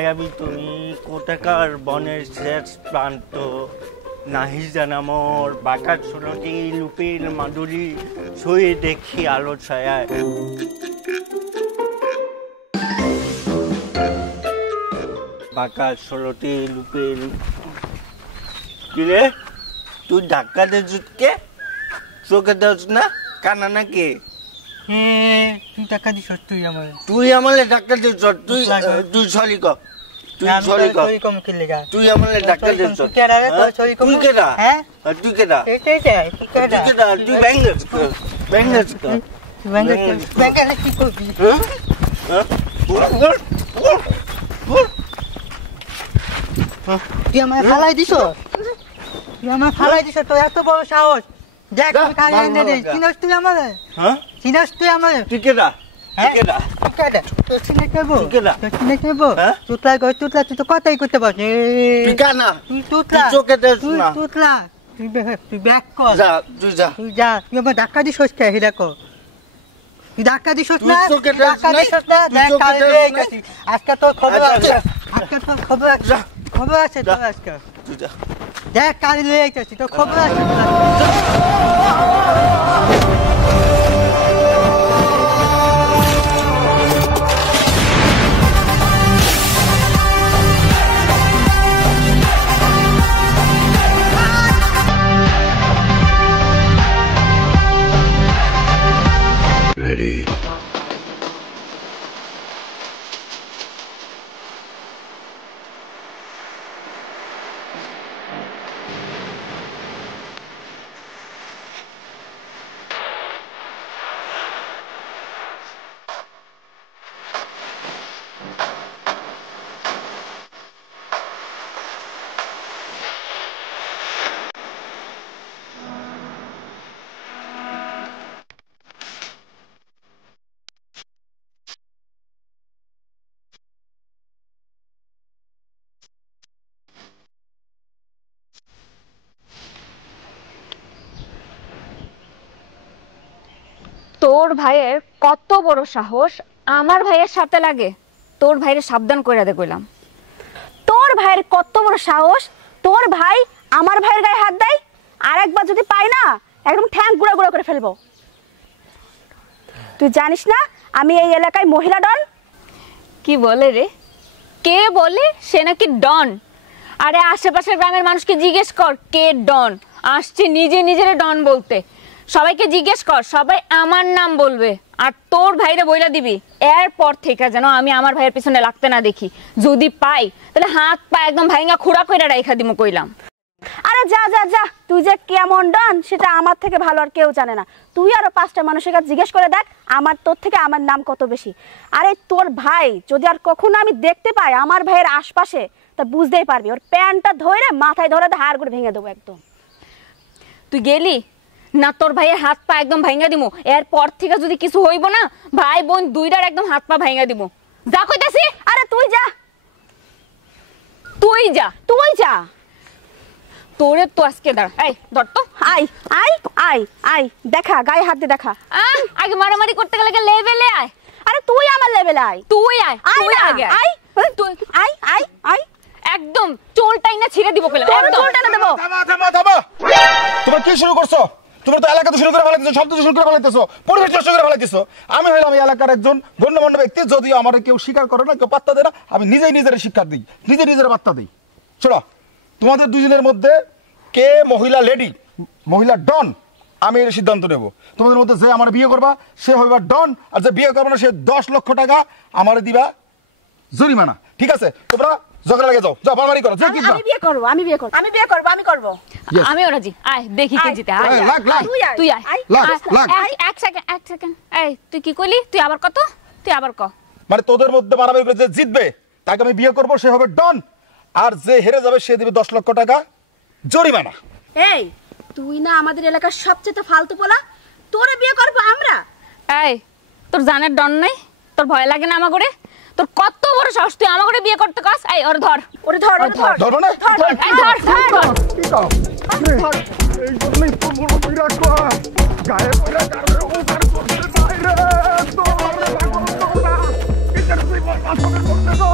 মায়াবী তুমি কোথাকার বনের শেষ প্রান্ত নাহি জানামর বাঁকা ছোলটি লুপিল মাধুরী ছুঁয়ে দেখি আলো ছায়ায় বাঁকা ছোলটি লুপিল কিরে তুই ধাক্কা দে জুতকে চোখে দেস না কানা নাকি তুই টাকা দিস তুই আমালে ধাক্কা দিস তুই তুই সরি ক তুই সরি ক তুই আমালে ধাক্কা দিস তুই কেডা তুই কেডা তুই ব্যাঙ্গেস কি করবি তুই আমার ফালাই দিস তো এত বড় সাহস দেখ আমি খাই এনে দেই চিনস তুই আমারে চিনস তুই আমারে তুই কেডা তো চিনে কেবো তুতলা তুই তো কথাই করতে পারছিস তুই কানা তুই তুতলা চোখে দেস না তুই ব্যাক কর তুই যা তুই আমার ধাক্কা দিস কে হিরা কর তুই ধাক্কা দিস না দেখ আজকে তোর খবর আছে খবর আছে তোর আজকে দেখ কালি লয়ে আইতাছি তোর খবর আছে Ready. তোর ভাইয়ের কত বড় সাহস আমার ভাইয়ের সাথে লাগে তোর ভাইয়ের সাবধান করে দে কইলাম তোর ভাইয়ের কত বড় সাহস তোর ভাই আমার ভাইয়ের গায়ে হাত দেয় আর একবার যদি পাই না একদম ঠ্যাং গুড়া গুড়া করে ফেলবো তুই জানিস না আমি এই এলাকায় মহিলা ডন কি বলে রে কে বলে সে নাকি ডন আরে আশেপাশের গ্রামের মানুষকে জিজ্ঞেস কর কে ডন আসছে নিজে নিজেরে ডন বলতে সবাইকে জিজ্ঞেস কর সবাই আমার নাম বলবে আর তোর ভাইরে বইলা দিবি এরপর থেকে যেন আমি আমার ভাইয়ের পিছনে লাগতে না দেখি যদি পাই তাহলে হাত পা একদম ভাইঙ্গা খুঁড়া কইরা রাইখা দিমু কইলাম আরে যা যা যা তুই যে কেমন ডন সেটা আমার থেকে ভালো আর কেউ জানে না তুই আরো 5টা মানুষের কাছে জিজ্ঞেস করে দেখ আমার তোর থেকে আমার নাম কত বেশি আরে তোর ভাই যদি আর কখনো আমি দেখতে পাই আমার ভাইয়ের আশপাশে তা বুঝতেই পারবি ওর প্যান্টটা ধরে মাথায় ধরে হাড় করে ভেঙে দেবো একদম তুই গেলি না তোর ভাইয়ের হাত পা একদম ভাঙা দিমু এরপর থেকে যদি কিছু হইব না ভাই বোন দুইটার একদম হাত পা ভাঙা দিমু যা কইতাছি আরে তুই যা তোরে তো আজকে দাঁড়া এই ধর তো আই দেখা গায়ে হাত দিয়ে দেখা আগে মারামারি করতে গেলে লেভেলে আয় আরে তুই আমার লেভেলে আয় তুই আগে আই একদম চুলটাই না ছিঁড়ে দিব কইলাম একদম চুলটা না দেব থামা তোমরা কি শুরু করছো তোমরা তো এলাকা তো শুরু করে ফেলাইতেছো শব্দ শুরু করে ফেলাইতেছো পরিবেশ নষ্ট করে ফেলাইতেছো আমি হইলাম এই এলাকার একজন গণ্যমান্য ব্যক্তি যদিও আমার কেউ স্বীকার করে না কেউ পাত্তা দেয় না আমি নিজেই নিজের শিক্ষা দিই নিজের পাত্তা দিই শোনো তোমাদের দুজনের মধ্যে কে মহিলা ডন আমি এর সিদ্ধান্ত নেব তোমাদের মধ্যে যে আমার বিয়ে করবা সে হইবা ডন আর যে বিয়ে করবে না সে 10 লক্ষ টাকা আমারে দিবা জরিমানা ঠিক আছে তোমরা ঝগড়া লাগে যাও বাড়াবাড়ি করো আমি করব আমি রাজি আয় দেখি কে জিতে আয় তুই আয় এক সেকেন্ড এই তুই কি কইলি তুই আবার ক মানে তোদের মধ্যে মারামারি করে যে জিতবে তাকে আমি বিয়ে করব সে হবে ডন আর যে হেরে যাবে সে দিবে 10 লক্ষ টাকা জরিমানা এই তুই না আমাদের এলাকার সবচেয়ে ফালতু পোলা তোরে বিয়ে করব আমরা এই তোর জানের ডন নাই তোর ভয় লাগে না আমাগরে তোর কত বড় সাহস তুই আমাগরে বিয়ে করতে কাস এই ওরে ধর ধর না এই ধর কি দাও এই জন্যই তো বড় বিরাট কো গায়ে পয়লা কারণে ও কার করতে বাইরে তো আমরা লাগো তো না এটা তুই বল পাস করতে দাও